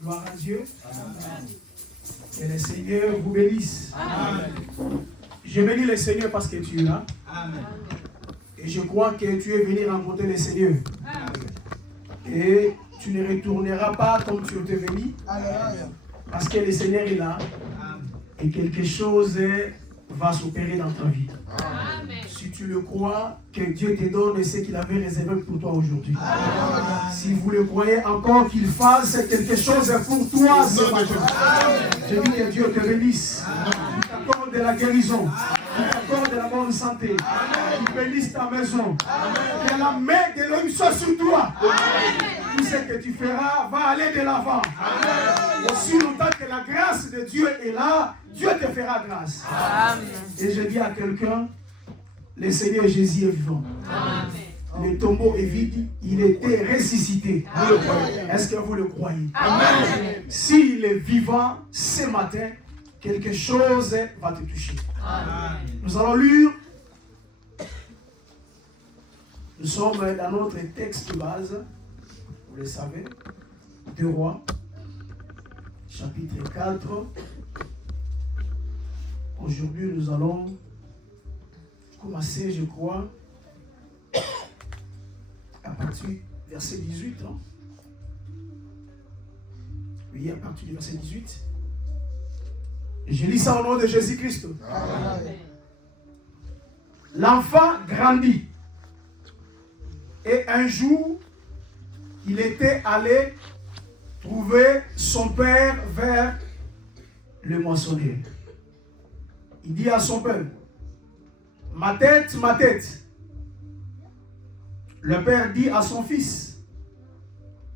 Gloire à Dieu. Que le Seigneur vous bénisse. Amen. Je bénis le Seigneur parce que tu es là. Amen. Et je crois que tu es venu rencontrer le Seigneur. Amen. Et tu ne retourneras pas comme tu étais venu. Amen. Parce que le Seigneur est là. Amen. Et quelque chose va s'opérer dans ta vie. Amen. Si tu le crois, que Dieu te donne ce qu'il avait réservé pour toi aujourd'hui. Si vous le croyez encore qu'il fasse quelque chose pour toi ce matin, je dis que Dieu te bénisse. Il t'accorde de la guérison. Il t'accorde de la bonne santé. Il bénisse ta maison. Que la main de l'homme soit sur toi. Tout ce que tu feras va aller de l'avant. Aussi longtemps que la grâce de Dieu est là, Dieu te fera grâce. Amen. Et je dis à quelqu'un, le Seigneur Jésus est vivant. Amen. Le tombeau est vide, il était ressuscité. Est-ce que vous le croyez? Amen. S'il est vivant ce matin, quelque chose va te toucher. Amen. Nous allons lire. Nous sommes dans notre texte de base, vous le savez, 2 Rois, chapitre 4. Aujourd'hui, nous allons commencer, je crois, à partir du verset 18. Hein? Oui, à partir du verset 18. Je lis ça au nom de Jésus-Christ. L'enfant grandit. Et un jour, il était allé trouver son père vers le moissonneur. Il dit à son père, ma tête, ma tête. Le père dit à son fils,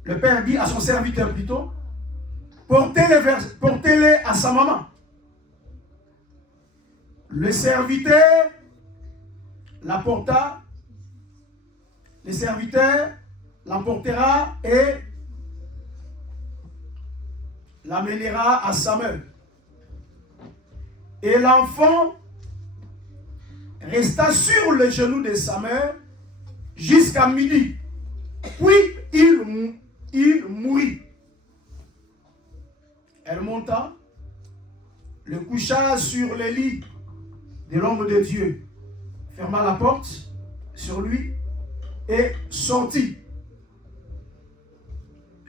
le père dit à son serviteur plutôt, portez-les à sa maman. Le serviteur l'apporta, le serviteur l'emportera et l'amènera à sa mère. Et l'enfant resta sur les genoux de sa mère jusqu'à midi. Puis il mourut. Elle monta, le coucha sur le lit de l'homme de Dieu, ferma la porte sur lui et sortit.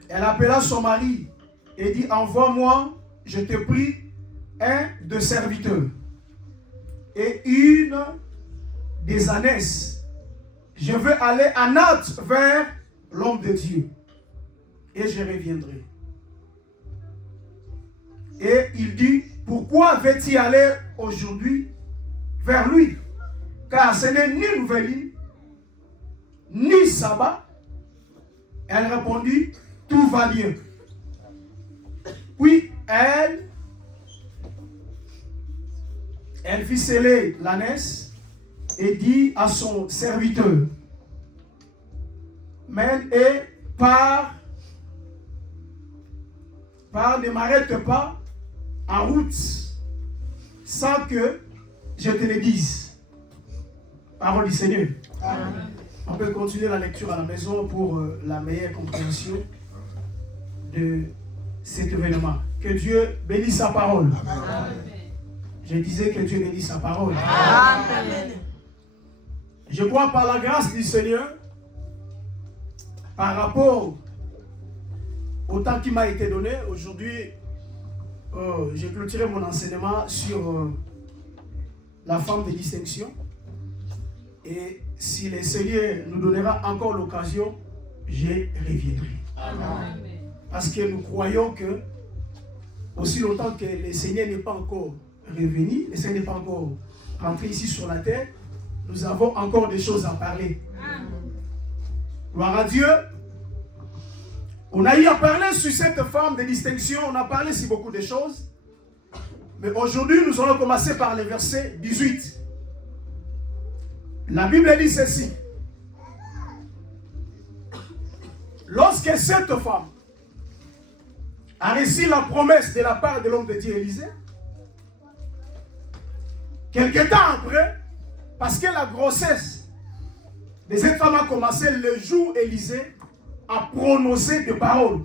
Elle appela son mari et dit, envoie-moi, je te prie, un de serviteurs et une des ânesses. Je veux aller à Nath vers l'homme de Dieu et je reviendrai. Et il dit, pourquoi veux-tu aller aujourd'hui vers lui? Car ce n'est ni nouvelle ni sabbat. Elle répondit, tout va bien. Puis elle fit sceller l'ânesse et dit à son serviteur, mène et ne m'arrête pas en route sans que je te le dise. Parole du Seigneur. Amen. On peut continuer la lecture à la maison pour la meilleure compréhension de cet événement. Que Dieu bénisse sa parole. Amen. Je disais que Dieu bénisse sa parole. Amen. Je crois par la grâce du Seigneur, par rapport au temps qui m'a été donné, aujourd'hui, j'ai clôturé mon enseignement sur la femme de distinction. Et si le Seigneur nous donnera encore l'occasion, je reviendrai. Amen. Parce que nous croyons que, aussi longtemps que le Seigneur n'est pas encore revenu, le Seigneur n'est pas encore rentré ici sur la terre, nous avons encore des choses à parler. Amen. Gloire à Dieu. On a eu à parler sur cette femme de distinction, on a parlé sur beaucoup de choses. Mais aujourd'hui, nous allons commencer par le verset 18. La Bible dit ceci. Lorsque cette femme a reçu la promesse de la part de l'homme de Dieu Élisée, quelque temps après, parce que la grossesse Mais cette femme a commencé le jour où Élisée a prononcé des paroles.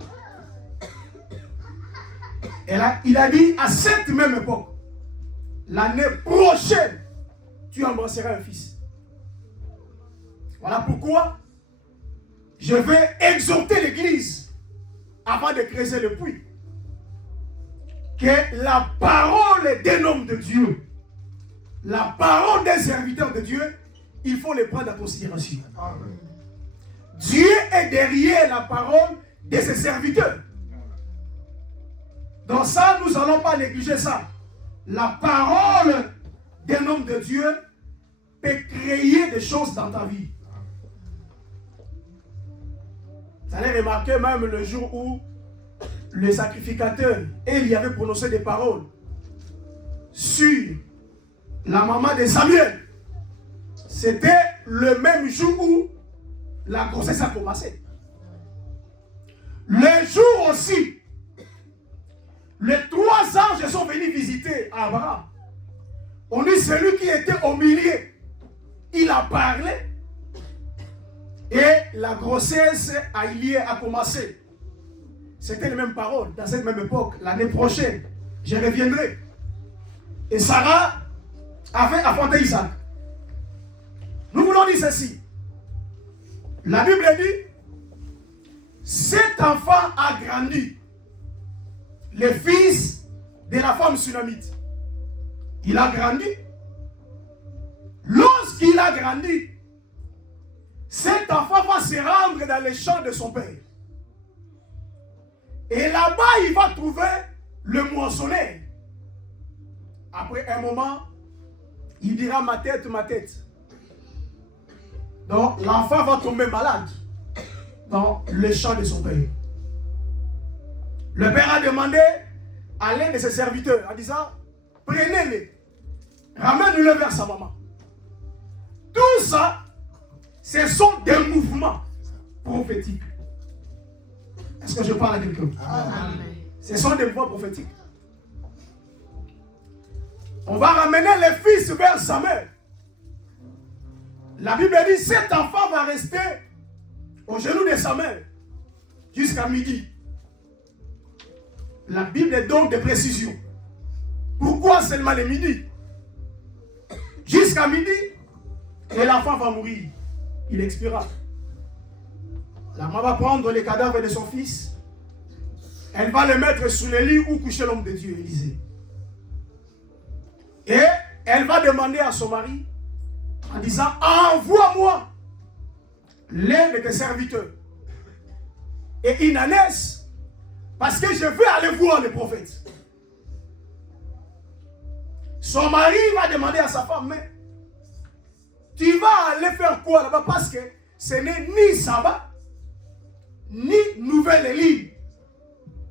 Il a dit à cette même époque, l'année prochaine, tu embrasseras un fils. Voilà pourquoi je vais exhorter l'Église avant de creuser le puits. Que la parole d'un homme de Dieu, la parole des serviteurs de Dieu, il faut les prendre en considération. Amen. Dieu est derrière la parole de ses serviteurs. Dans ça, nous n'allons pas négliger ça. La parole d'un homme de Dieu peut créer des choses dans ta vie. Vous allez remarquer même le jour où le sacrificateur, il y avait prononcé des paroles sur la maman de Samuel. C'était le même jour où la grossesse a commencé. Le jour aussi, les 3 anges sont venus visiter Abraham. On dit celui qui était au milieu, il a parlé et la grossesse a commencé. C'était les mêmes paroles dans cette même époque. L'année prochaine, je reviendrai. Et Sarah avait affronté Isaac. Nous voulons dire ceci. La Bible dit, cet enfant a grandi. Le fils de la femme sunamite. Il a grandi. Lorsqu'il a grandi, cet enfant va se rendre dans les champs de son père. Et là-bas, il va trouver le moissonneur. Après un moment, il dira ma tête, ma tête. Donc, l'enfant va tomber malade dans le champ de son père. Le père a demandé à l'un de ses serviteurs en disant, prenez-le, ramène-le vers sa maman. Tout ça, ce sont des mouvements prophétiques. Est-ce que je parle à quelqu'un? Ce sont des mouvements prophétiques. On va ramener les fils vers Samuel. La Bible dit, cet enfant va rester au genou de Samuel jusqu'à midi. La Bible donne des précisions. Pourquoi seulement le midi? Jusqu'à midi, et l'enfant va mourir. Il expirera. La maman va prendre les cadavres de son fils. Elle va le mettre sous le lit où couchait l'homme de Dieu, Élisée. Et elle va demander à son mari, en disant, envoie-moi l'un de tes serviteurs. Et Inanès, parce que je veux aller voir le prophète. Son mari va demander à sa femme, mais tu vas aller faire quoi là-bas? Parce que ce n'est ni sabbat, ni nouvelle ligne.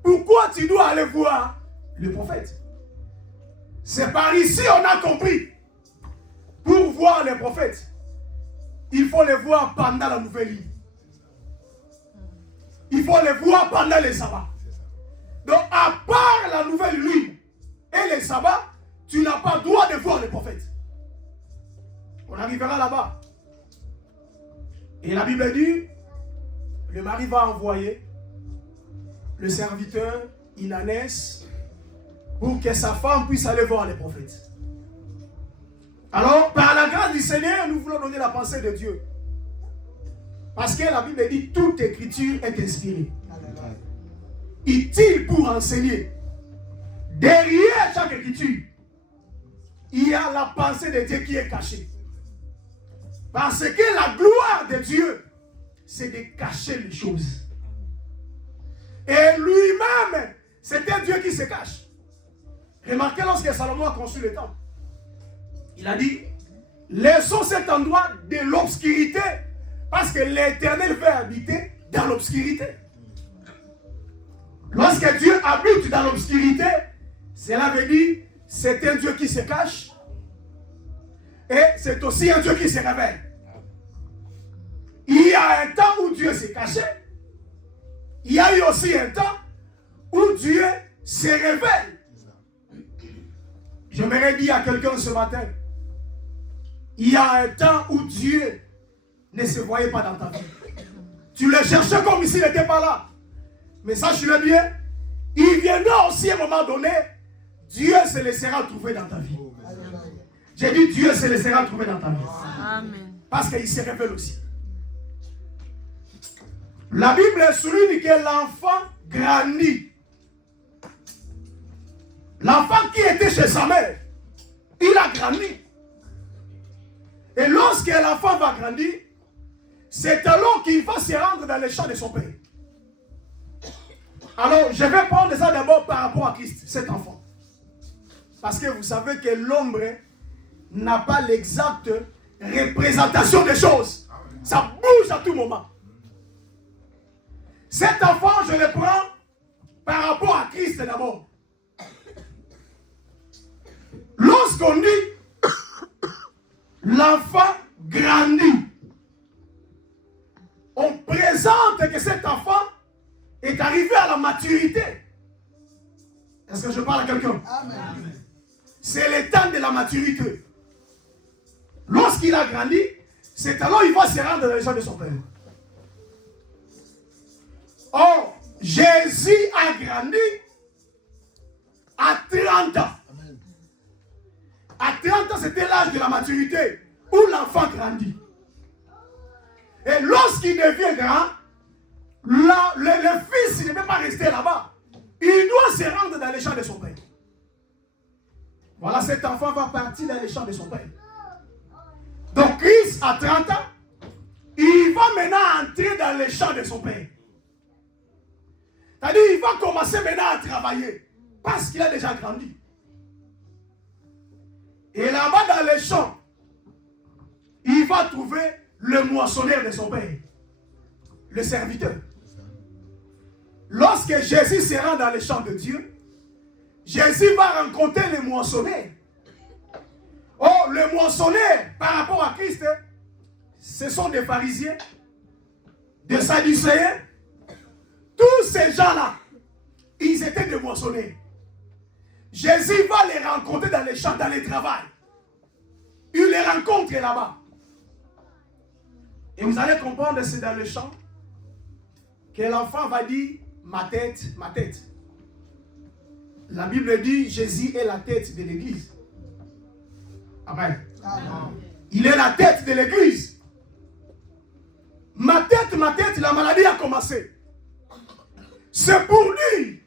Pourquoi tu dois aller voir le prophète? C'est par ici on a compris. Pour voir les prophètes, il faut les voir pendant la nouvelle ligne. Il faut les voir pendant les sabbats. Donc, à part la nouvelle lune et les sabbats, tu n'as pas le droit de voir les prophètes. On arrivera là-bas. Et la Bible dit, le mari va envoyer le serviteur Inanès pour que sa femme puisse aller voir les prophètes. Alors, par la grâce du Seigneur, nous voulons donner la pensée de Dieu. Parce que la Bible dit, toute écriture est inspirée. Utile pour enseigner. Derrière chaque écriture, il y a la pensée de Dieu qui est cachée. Parce que la gloire de Dieu, c'est de cacher les choses. Et lui-même, c'est un Dieu qui se cache. Remarquez lorsque Salomon a construit le temple. Il a dit, laissons cet endroit de l'obscurité, parce que l'Éternel veut habiter dans l'obscurité. Lorsque Dieu habite dans l'obscurité, cela veut dire, c'est un Dieu qui se cache, et c'est aussi un Dieu qui se révèle. Il y a un temps où Dieu s'est caché, il y a eu aussi un temps où Dieu se révèle. J'aimerais dire à quelqu'un ce matin, il y a un temps où Dieu ne se voyait pas dans ta vie. Tu le cherchais comme s'il n'était pas là. Mais sache-le bien, il viendra aussi à un moment donné, Dieu se laissera trouver dans ta vie. J'ai dit Dieu se laissera trouver dans ta vie. Amen. Parce qu'il se révèle aussi. La Bible souligne que l'enfant grandit. L'enfant qui était chez sa mère, il a grandi. Et lorsque l'enfant va grandir, c'est alors qu'il va se rendre dans les champs de son père. Alors, je vais prendre ça d'abord par rapport à Christ, cet enfant. Parce que vous savez que l'ombre n'a pas l'exacte représentation des choses. Ça bouge à tout moment. Cet enfant, je le prends par rapport à Christ d'abord. Lorsqu'on dit l'enfant grandit, on présente que cet enfant est arrivé à la maturité. Est-ce que je parle à quelqu'un? C'est le temps de la maturité. Lorsqu'il a grandi, c'est alors qu'il va se rendre dans les champs de son père. Or, Jésus a grandi à 30 ans. À 30 ans, c'était l'âge de la maturité où l'enfant grandit. Et lorsqu'il devient grand, le fils ne peut pas rester là-bas. Il doit se rendre dans les champs de son père. Voilà, cet enfant va partir dans les champs de son père. Donc Christ, à 30 ans, il va maintenant entrer dans les champs de son père. C'est-à-dire, il va commencer maintenant à travailler. Parce qu'il a déjà grandi. Et là-bas dans les champs, il va trouver le moissonneur de son père. Le serviteur. Lorsque Jésus se rend dans les champs de Dieu, Jésus va rencontrer le moissonneur. Oh, le moissonneur, par rapport à Christ, ce sont des pharisiens, des sadducéens. Tous ces gens-là, ils étaient des moissonneurs. Jésus va les rencontrer dans les champs, dans les travails. Il les rencontre là-bas. Et vous allez comprendre, c'est dans le champ que l'enfant va dire ma tête, ma tête. La Bible dit Jésus est la tête de l'église. Amen. Amen. Il est la tête de l'église. Ma tête, la maladie a commencé. C'est pour dire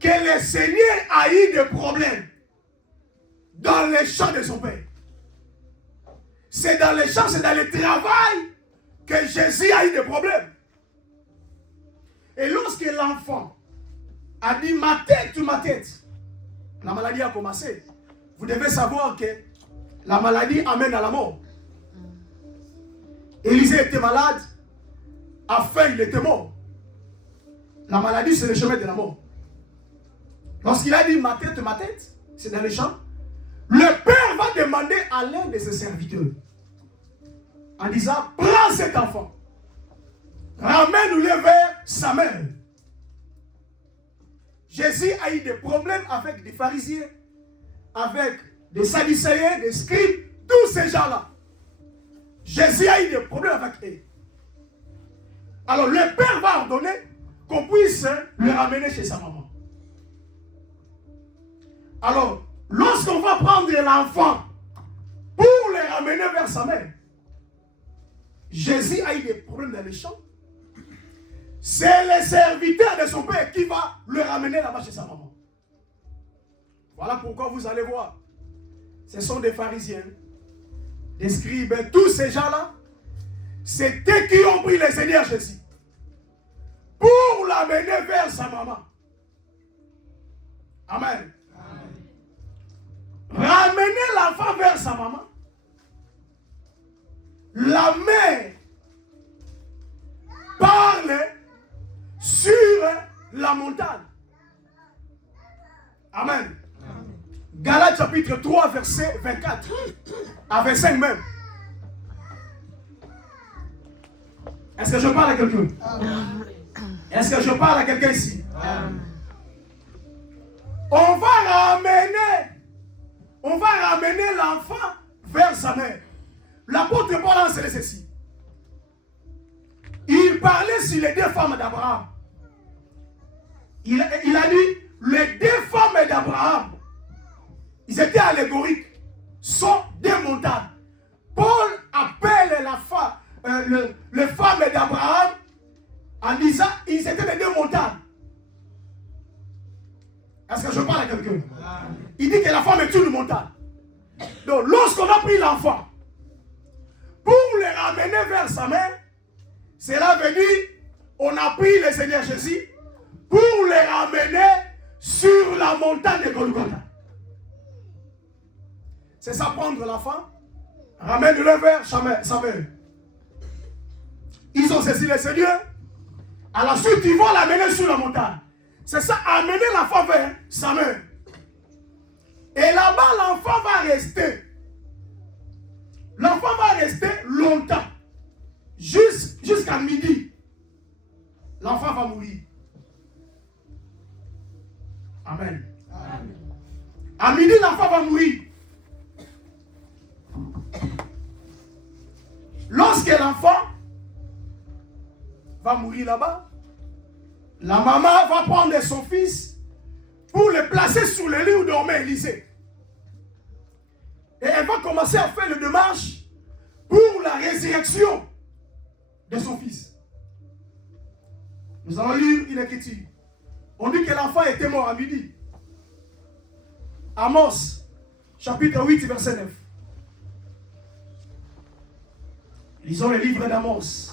que le Seigneur a eu des problèmes dans les champs de son père. C'est dans les champs, c'est dans le travail que Jésus a eu des problèmes. Et lorsque l'enfant a dit ma tête, la maladie a commencé. Vous devez savoir que la maladie amène à la mort. Élisée était malade, à faim, il était mort. La maladie, c'est le chemin de la mort. Lorsqu'il a dit ma tête, c'est dans les champs, le père va demander à l'un de ses serviteurs, en disant, prends cet enfant, ramène-le vers sa mère. Jésus a eu des problèmes avec des pharisiens, avec des sadducéens, des scribes, tous ces gens-là. Jésus a eu des problèmes avec eux. Alors le père va ordonner qu'on puisse le ramener chez sa maman. Alors, lorsqu'on va prendre l'enfant pour le ramener vers sa mère, Jésus a eu des problèmes dans les champs. C'est le serviteur de son père qui va le ramener là-bas chez sa maman. Voilà pourquoi vous allez voir. Ce sont des pharisiens, des scribes, tous ces gens-là. C'est eux qui ont pris le Seigneur Jésus pour l'amener vers sa maman. Amen. Ramener l'enfant vers sa maman. La mère parle sur la montagne. Amen. Galates chapitre 3, verset 24 à 25 même. Est-ce que je parle à quelqu'un? Est-ce que je parle à quelqu'un ici? On va ramener l'enfant vers sa mère. L'apôtre Paul a enseigné ceci. il parlait sur les 2 femmes d'Abraham. Il a dit, les 2 femmes d'Abraham, ils étaient allégoriques, sont 2 montagnes. Paul appelle les femmes d'Abraham en disant, ils étaient les 2 montagnes. Est-ce que je parle à quelqu'un? Il dit que la femme est une montagne. Donc, lorsqu'on a pris l'enfant, pour le ramener vers sa mère, cela veut dire, on a pris le Seigneur Jésus pour le ramener sur la montagne de Golgotha. C'est ça, prendre l'enfant, ramène-le vers sa mère. Ils ont saisi le Seigneur. À la suite, ils vont l'amener sur la montagne. C'est ça, amener l'enfant vers sa mère. Et là-bas, l'enfant va rester. L'enfant va rester longtemps. Jusqu'à midi. L'enfant va mourir. Amen. Amen. À midi, l'enfant va mourir. Lorsque l'enfant va mourir là-bas, la maman va prendre son fils pour le placer sous le lit où dormait Élisée. Et elle va commencer à faire le démarche pour la résurrection de son fils. Nous allons lire une écriture. On dit que l'enfant était mort à midi. Amos, chapitre 8, verset 9. Lisons le livre d'Amos.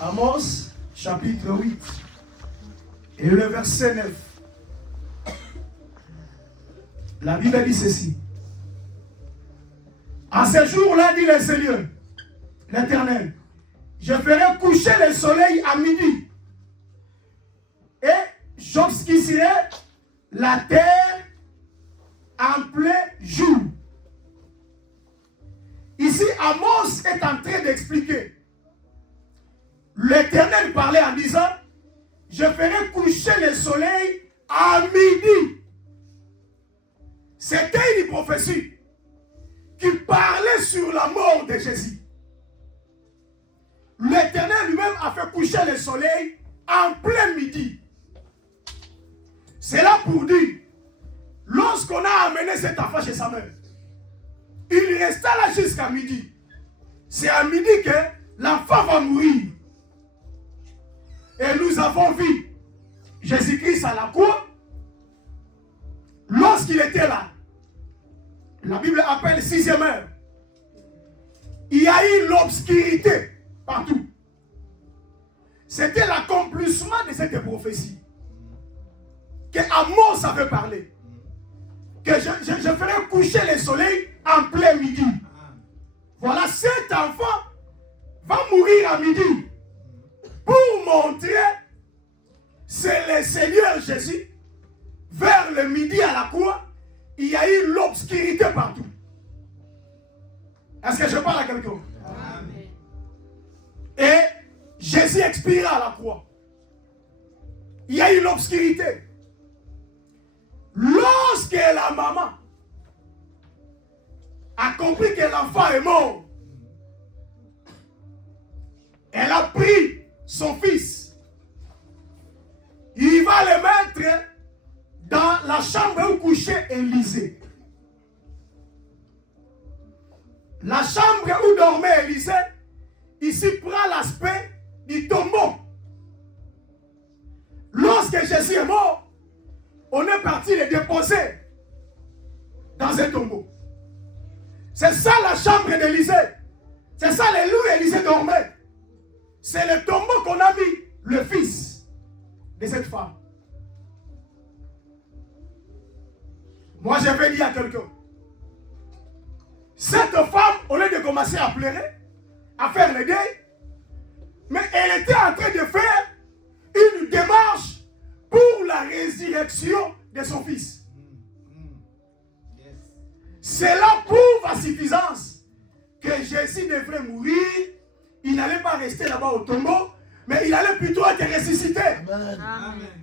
Amos, chapitre 8, et le verset 9. La Bible dit ceci. En ce jour-là, dit le Seigneur, l'Éternel, je ferai coucher le soleil à midi, et j'obscurcirai la terre en plein jour. Ici, Amos est en train d'expliquer. L'Éternel parlait en disant, je ferai coucher le soleil à midi. C'était une prophétie qui parlait sur la mort de Jésus. L'Éternel lui-même a fait coucher le soleil en plein midi. C'est là pour dire, lorsqu'on a amené cet enfant chez sa mère, il resta là jusqu'à midi. C'est à midi que l'enfant va mourir. Et nous avons vu Jésus-Christ à la croix. Lorsqu'il était là, la Bible appelle 6e heure. Il y a eu l'obscurité partout. C'était l'accomplissement de cette prophétie que Amos avait parlé. Que je ferai coucher le soleil en plein midi. Voilà, cet enfant va mourir à midi. Pour montrer, c'est le Seigneur Jésus, vers le midi à la croix, il y a eu l'obscurité partout. Est-ce que je parle à quelqu'un? Et Jésus expira à la croix. Il y a eu l'obscurité. Lorsque la maman a compris que l'enfant est mort, elle a pris son fils. Il va le mettre dans la chambre où couchait Élisée. La chambre où dormait Élisée, ici prend l'aspect du tombeau. Lorsque Jésus est mort, on est parti le déposer dans un tombeau. C'est ça la chambre d'Élisée. C'est ça les lieux où Élisée dormait. C'est le tombeau qu'on a mis le fils de cette femme. Moi, je vais dire à quelqu'un. Cette femme, au lieu de commencer à pleurer, à faire le deuil, mais elle était en train de faire une démarche pour la résurrection de son fils. Cela prouve à suffisance que Jésus devrait mourir. Il n'allait pas rester là-bas au tombeau, mais il allait plutôt être ressuscité. Amen.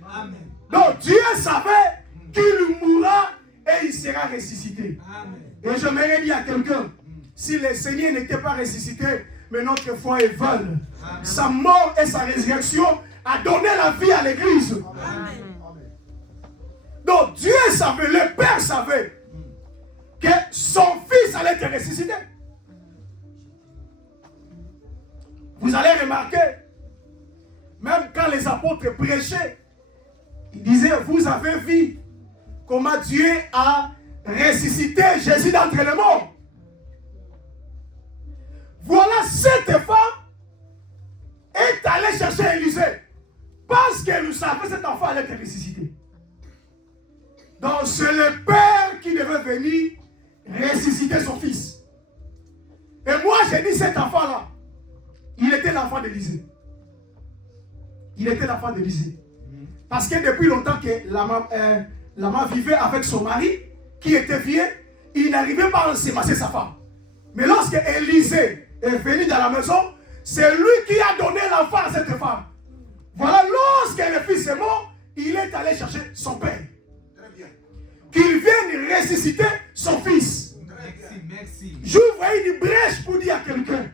Amen. Donc Dieu savait qu'il mourra et il sera ressuscité. Amen. Et je m'aimerais dire à quelqu'un, si le Seigneur n'était pas ressuscité, mais notre foi est vaine. Sa mort et sa résurrection a donné la vie à l'église. Donc Dieu savait, le Père savait que son fils allait être ressuscité. Vous allez remarquer, même quand les apôtres prêchaient, ils disaient, vous avez vu comment Dieu a ressuscité Jésus d'entre les morts. Voilà, cette femme est allée chercher Élisée parce qu'elle savait que cet enfant allait être ressuscité. Donc c'est le Père qui devait venir ressusciter son fils. Et moi j'ai dit cet enfant-là, il était l'enfant d'Élisée. Il était l'enfant d'Élisée. Parce que depuis longtemps que la maman vivait avec son mari, qui était vieux, il n'arrivait pas à ensemencer sa femme. Mais lorsque Élisée est venu dans la maison, c'est lui qui a donné l'enfant à cette femme. Voilà, lorsque le fils est mort, il est allé chercher son père. Qu'il vienne ressusciter son fils. Merci. J'ouvre une brèche pour dire à quelqu'un,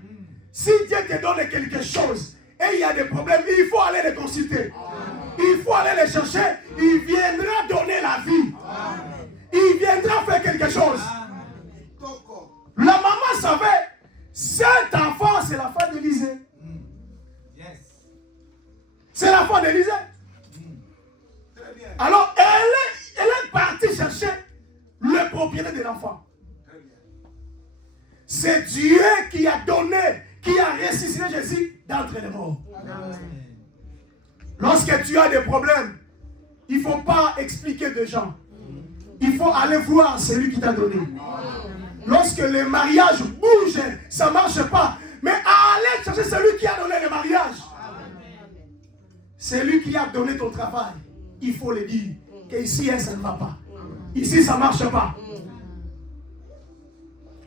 si Dieu te donne quelque chose et il y a des problèmes, il faut aller les consulter. Il faut aller les chercher. Il viendra donner la vie. Il viendra faire quelque chose. La maman savait, cet enfant, c'est la femme d'Élisée. C'est la femme d'Élisée. Alors, elle est partie chercher le propriétaire de l'enfant. C'est Dieu qui a donné, qui a ressuscité Jésus d'entre les morts. Lorsque tu as des problèmes, il ne faut pas expliquer de gens. Il faut aller voir celui qui t'a donné. Lorsque le mariage bouge, ça ne marche pas. Mais allez chercher celui qui a donné le mariage. C'est lui qui a donné ton travail. Il faut le dire. Qu'ici, ça ne va pas. Ici, ça ne marche pas.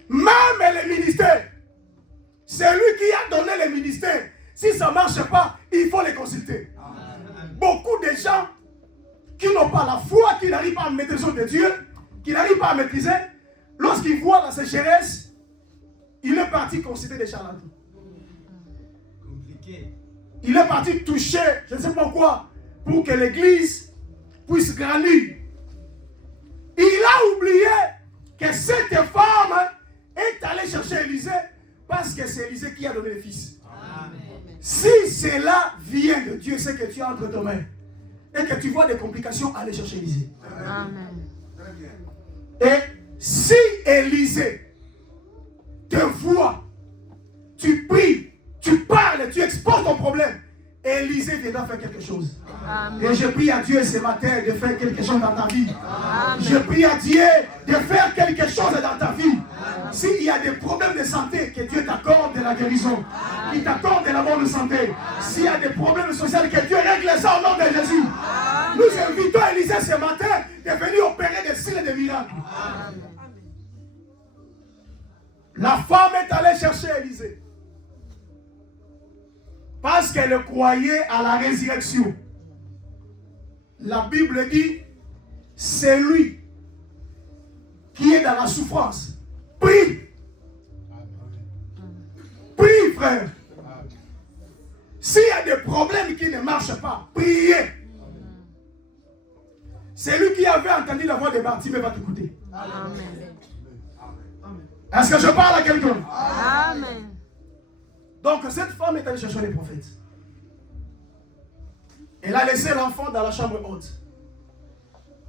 Même les ministères. C'est lui qui a donné les ministères. Si ça ne marche pas, il faut les consulter. Beaucoup de gens qui n'ont pas la foi, qui n'arrivent pas à maîtriser de Dieu, qui n'arrivent pas à maîtriser, lorsqu'ils voient la sécheresse, il est parti consulter des charlatans. Il est parti toucher, je ne sais pas quoi, pour que l'église puisse grandir. Il a oublié que cette femme est allée chercher Élisée parce que c'est Élisée qui a donné le fils. Amen. Si cela vient de Dieu, c'est que tu as entre tes mains et que tu vois des complications, allez chercher Élisée. Amen. Et si Élisée te voit, tu pries, tu parles, tu exposes ton problème, Élisée viendra faire quelque chose. Amen. Et je prie à Dieu ce matin de faire quelque chose dans ta vie. Amen. Je prie à Dieu de faire quelque chose dans ta vie. S'il y a des problèmes de santé, que Dieu t'accorde de la guérison, qu'il t'accorde de l'amour de santé. S'il y a des problèmes sociaux, que Dieu règle ça au nom de Jésus. Amen. Nous invitons Élisée ce matin de venir opérer des signes et des miracles. Amen. La femme est allée chercher Élisée parce qu'elle croyait à la résurrection. La Bible dit, c'est lui qui est dans la souffrance. Prie. Prie, frère. S'il y a des problèmes qui ne marchent pas, priez. C'est lui qui avait entendu la voix de Bartimée va t'écouter. Est-ce que je parle à quelqu'un? Amen. Donc cette femme est allée chercher les prophètes. Elle a laissé l'enfant dans la chambre haute.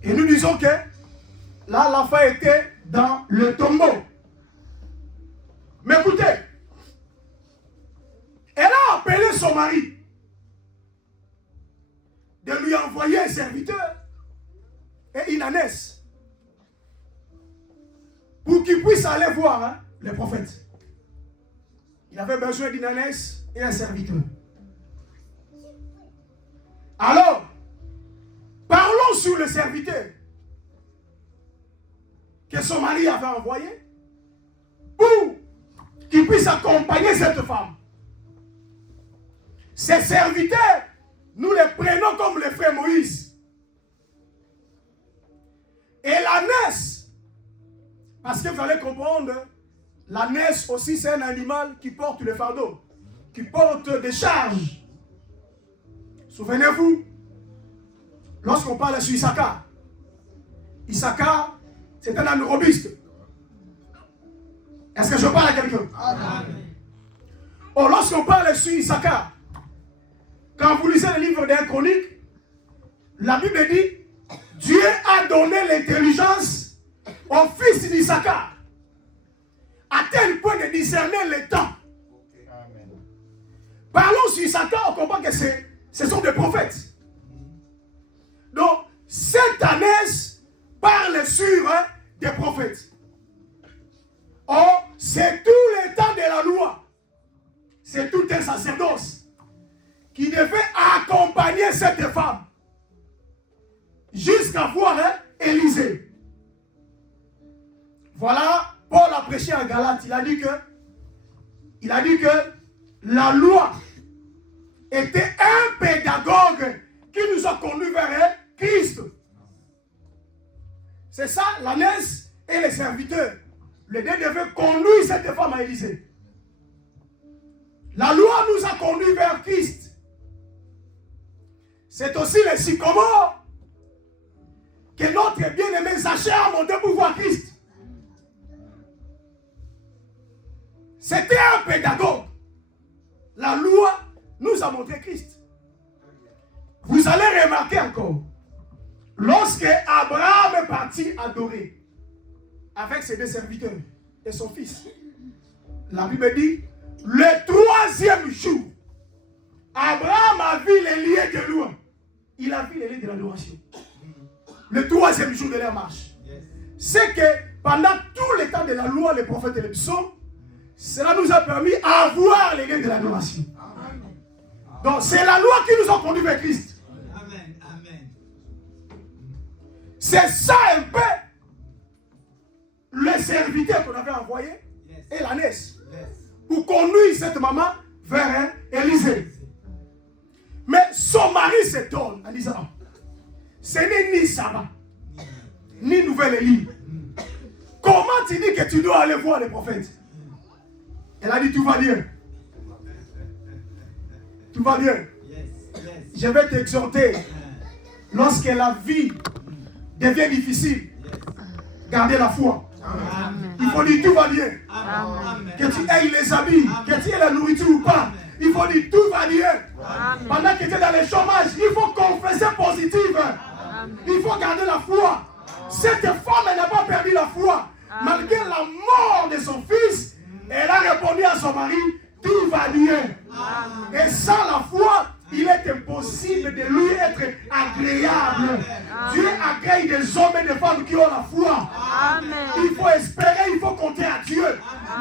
Et nous disons que là, l'enfant était dans le tombeau. Mais écoutez, elle a appelé son mari de lui envoyer un serviteur et une ânesse pour qu'il puisse aller voir les prophètes. Il avait besoin d'une ânesse et un serviteur. Alors, parlons sur le serviteur que son mari avait envoyé pour qu'il puisse accompagner cette femme. Ces serviteurs, nous les prenons comme les frères Moïse. Et l'ânesse, parce que vous allez comprendre L'ânesse aussi, c'est un animal qui porte le fardeau, qui porte des charges. Souvenez-vous, lorsqu'on parle sur Issachar, Issachar, c'est un âne robuste. Est-ce que je parle à quelqu'un? Or, lorsqu'on parle sur Issachar, quand vous lisez le livre des Chroniques, la Bible dit, Dieu a donné l'intelligence au fils d'Issachar, à tel point de discerner le temps. Parlons sur Issachar, on comprend que ce sont des prophètes. Donc, cette ânesse parle sur des prophètes. Or, c'est tout le temps de la loi. C'est tout un sacerdoce qui devait accompagner cette femme jusqu'à voir Élisée. Voilà, Paul a prêché en Galate. Il a dit que la loi était un pédagogue qui nous a conduits vers Christ. C'est ça, l'ânesse et les serviteurs. Les deux devaient conduire cette femme à Élisée. La loi nous a conduits vers Christ. C'est aussi le sycomore que notre bien-aimé Zachée a monté pour voir Christ. C'était un pédagogue. La loi nous a montré Christ. Vous allez remarquer encore, lorsque Abraham est parti adorer avec ses deux serviteurs et son fils, la Bible dit, le troisième jour, Abraham a vu les lieux de louange. Il a vu les lieux de l'adoration. Le troisième jour de leur marche. C'est que pendant tout le temps de la loi, les prophètes et les psaumes, cela nous a permis à voir les lieux de l'adoration. Donc c'est la loi qui nous a conduits vers Christ. Amen. C'est ça un peu le serviteur qu'on avait envoyé et l'ânesse pour conduire cette maman vers Élisée. Mais son mari s'étonne en disant, ce n'est ni sabbat, ni nouvelle Élie. Comment tu dis que tu dois aller voir les prophètes? Elle a dit, tout va bien. Tout va bien. Je vais t'exhorter. Lorsque la vie devient difficile, gardez la foi. Il faut dire tout va bien. Que tu aies les habits, que tu aies la nourriture ou pas. Il faut dire tout va bien. Pendant que tu es dans le chômage, il faut confesser positive. Il faut garder la foi. Cette femme, elle n'a pas perdu la foi. Malgré la mort de son fils, elle a répondu à son mari, tout va bien. Et sans la foi, il est impossible de lui être agréable. Dieu agrée des hommes et des femmes qui ont la foi. Il faut espérer, il faut compter à Dieu.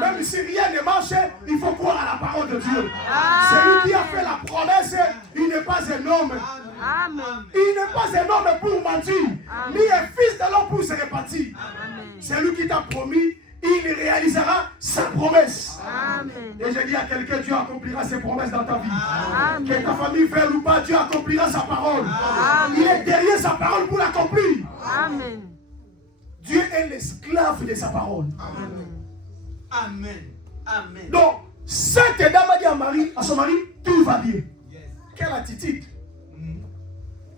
Même si rien ne marche, il faut croire à la parole de Dieu. Celui qui a fait la promesse, il n'est pas un homme. Il n'est pas un homme pour mentir, ni un fils de l'homme pour se répartir. C'est lui qui t'a promis, il réalisera sa promesse. Et je dis à quelqu'un, Dieu accomplira ses promesses dans ta vie. Que ta famille veuille ou pas, Dieu accomplira sa parole. Il est derrière sa parole pour l'accomplir. Dieu est l'esclave de sa parole. Amen. Donc, cette dame a dit à son mari, tout va bien. Quelle attitude.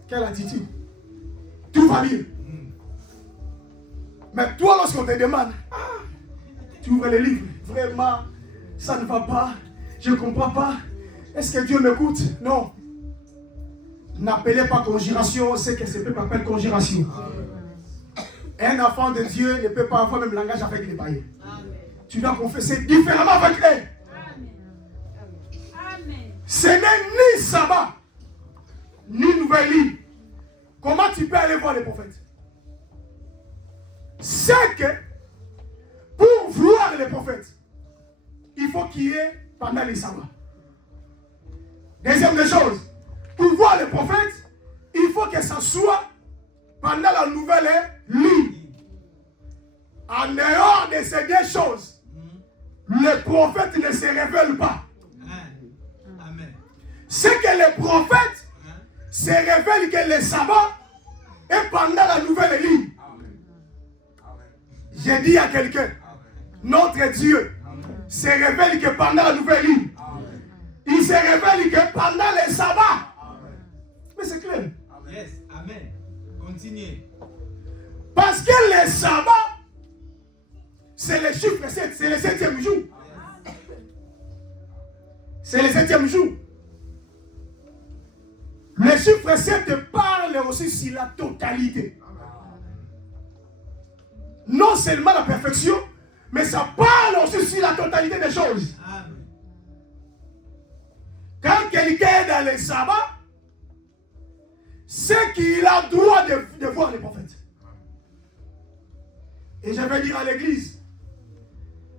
Quelle attitude. Tout va bien. Mais toi, lorsqu'on te demande, tu ouvres les livres, vraiment, ça ne va pas, je ne comprends pas. Est-ce que Dieu m'écoute? Non. N'appelez pas conjuration, c'est que ce peuple appelle conjuration. Un enfant de Dieu ne peut pas avoir le même langage avec les païens. Tu dois confesser différemment avec eux. Ce n'est ni sabbat, ni nouvelle ligne. Comment tu peux aller voir les prophètes? C'est que pour voir les prophètes, il faut qu'il y ait pendant les sabbats. Deuxième des choses, pour voir les prophètes, il faut que ça soit pendant la nouvelle ligne. En dehors de ces deux choses, les prophètes ne se révèlent pas. C'est que les prophètes se révèlent que le sabbat est pendant la nouvelle ligne. J'ai dit à quelqu'un, notre Dieu se révèle que pendant la nouvelle ligne. Il se révèle que pendant les sabbats. Mais c'est clair. Yes, amen. Continuez. Parce que les sabbats, c'est le chiffre 7, c'est le 7e jour. C'est le 7e jour. Le chiffre 7 parle aussi sur la totalité. Non seulement la perfection, mais ça parle aussi sur la totalité des choses. Quand quelqu'un est dans les sabbats, c'est qu'il a droit de voir les prophètes. Et je vais dire à l'église,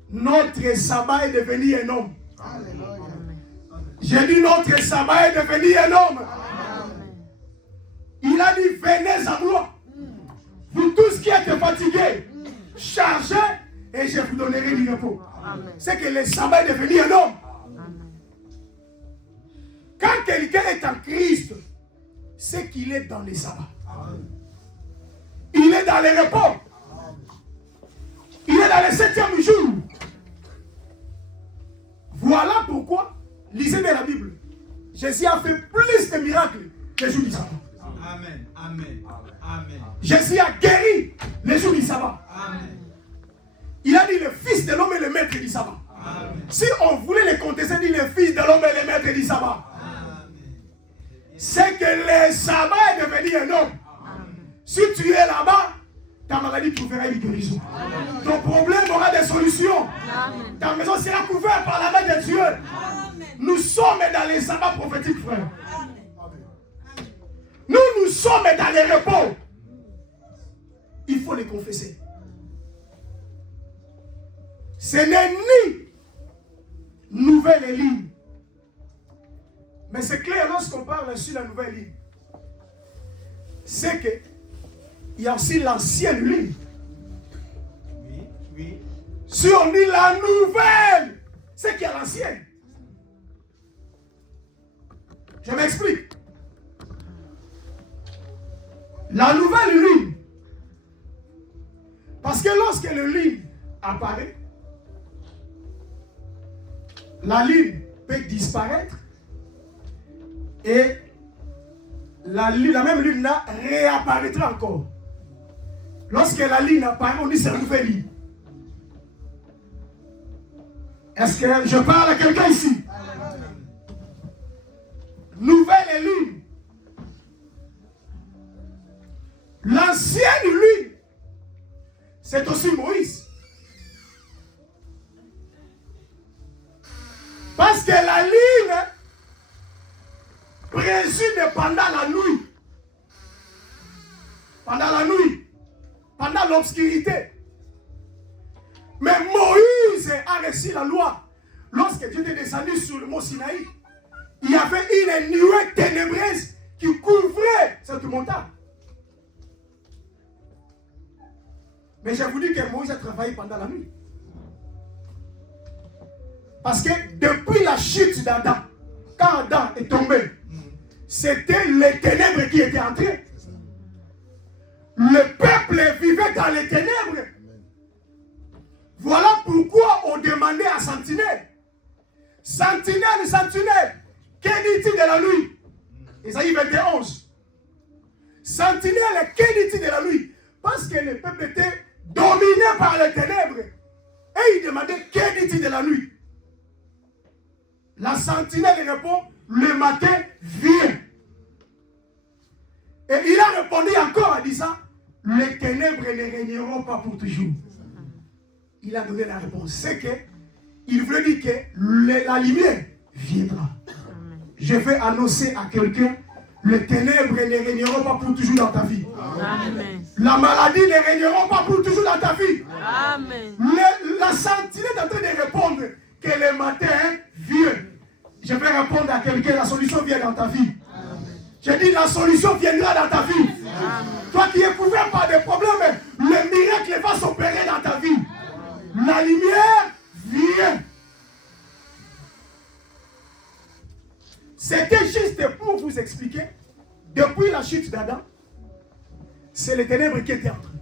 notre sabbat est devenu un homme. J'ai dit notre sabbat est devenu un homme. Il a dit venez à moi. Vous tous qui êtes fatigués, chargés, et je vous donnerai du repos. C'est que le sabbat est devenu un homme. Quand quelqu'un est en Christ, c'est qu'il est dans les sabbats. Il est dans les repos. Il est dans le 7e jour. Voilà pourquoi, lisez bien la Bible. Jésus a fait plus de miracles les jours du sabbat. Amen. Amen. Amen. Jésus a guéri les jours du sabbat. Amen. Il a dit le fils de l'homme est le maître du sabbat. Amen. Si on voulait les contester, il dit le fils de l'homme est le maître du sabbat. C'est que le sabbat est devenu un homme. Si tu es là-bas, ta maladie trouvera une guérison. Ton problème aura des solutions. Ta maison sera couverte par la main de Dieu. Nous sommes dans les sabbats prophétiques, frère. Nous sommes dans les repos. Il faut les confesser. Ce n'est ni nouvelle ligne. Mais c'est clair lorsqu'on parle sur la nouvelle ligne. C'est que il y a aussi l'ancienne ligne. Oui, oui. Si on dit la nouvelle, c'est qu'il y a l'ancienne. Je m'explique. La nouvelle ligne. Parce que lorsque le ligne apparaît, la ligne peut disparaître et la même ligne là réapparaîtra encore. Lorsque la ligne apparaît, on dit c'est la nouvelle ligne. Est-ce que je parle à quelqu'un ici? Nouvelle ligne. L'ancienne ligne, c'est aussi Moïse. Parce que la ligne présume pendant la nuit. Pendant la nuit. Pendant l'obscurité. Mais Moïse a reçu la loi. Lorsque Dieu est descendu sur le mont Sinaï, il y avait une nuée ténébreuse qui couvrait cette montagne. Mais je vous dis que Moïse a travaillé pendant la nuit. Parce que depuis la chute d'Adam, quand Adam est tombé, c'était les ténèbres qui étaient entrées. Le peuple vivait dans les ténèbres. Voilà pourquoi on demandait à Sentinelle. Sentinelle, Sentinelle, que dit-il de la nuit? Isaïe 21. Sentinelle, que dit-il de la nuit? Parce que le peuple était dominé par les ténèbres. Et il demandait, que dit-il de la nuit? La sentinelle répond, le matin, viens. Et il a répondu encore en disant, les ténèbres ne régneront pas pour toujours. Il a donné la réponse. C'est que, il veut dire que la lumière viendra. Je vais annoncer à quelqu'un, les ténèbres ne régneront pas pour toujours dans ta vie. Amen. La maladie ne régneront pas pour toujours dans ta vie. Amen. La sentinelle est en train de répondre que le matin vient. Je vais répondre à quelqu'un, la solution vient dans ta vie. Je dis la solution viendra dans ta vie. Amen. Toi qui es couvert par des problèmes, le miracle va s'opérer dans ta vie. La lumière vient. C'était juste pour vous expliquer, depuis la chute d'Adam, c'est les ténèbres qui étaient entrées.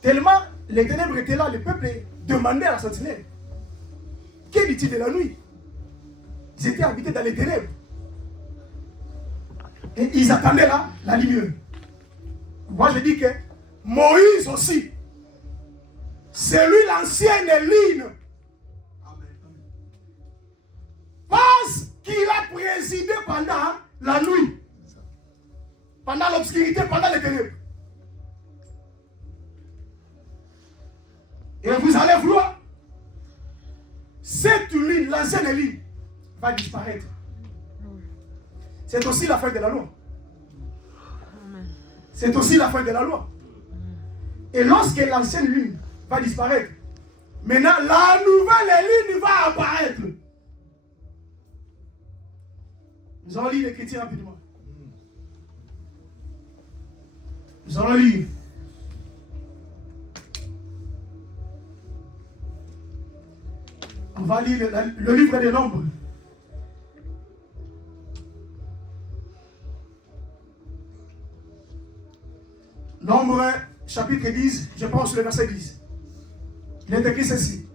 Tellement les ténèbres étaient là, le peuple demandait à la sentinelle. Que dit-il de la nuit? Ils étaient habités dans les ténèbres. Et ils attendaient la lumière. Moi je dis que Moïse aussi, c'est lui l'ancienne ligne. Parce qu'il a présidé pendant la nuit, pendant l'obscurité, pendant les ténèbres. Et vous allez voir, cette ligne, l'ancienne ligne, va disparaître. C'est aussi la fin de la loi. C'est aussi la fin de la loi. Et lorsque l'ancienne ligne va disparaître, maintenant la nouvelle ligne va apparaître. Nous allons lire l'Écriture rapidement. Nous allons lire. On va lire le livre des Nombres. Nombre chapitre 10, je pense le verset 10. Il est écrit ceci.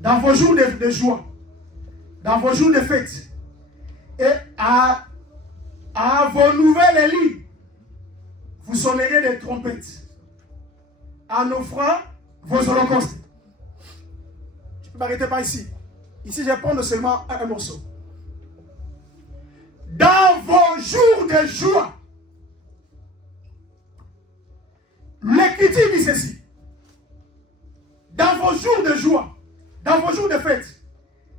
Dans vos jours de joie, dans vos jours de fête, et à vos nouvelles lits, vous sonnerez des trompettes en offrant vos holocaustes. Je ne peux m'arrêter pas ici. Ici, je vais prendre seulement un morceau. Dans vos jours de joie, l'Écriture dit ceci. Dans vos jours de joie, dans vos jours de fête,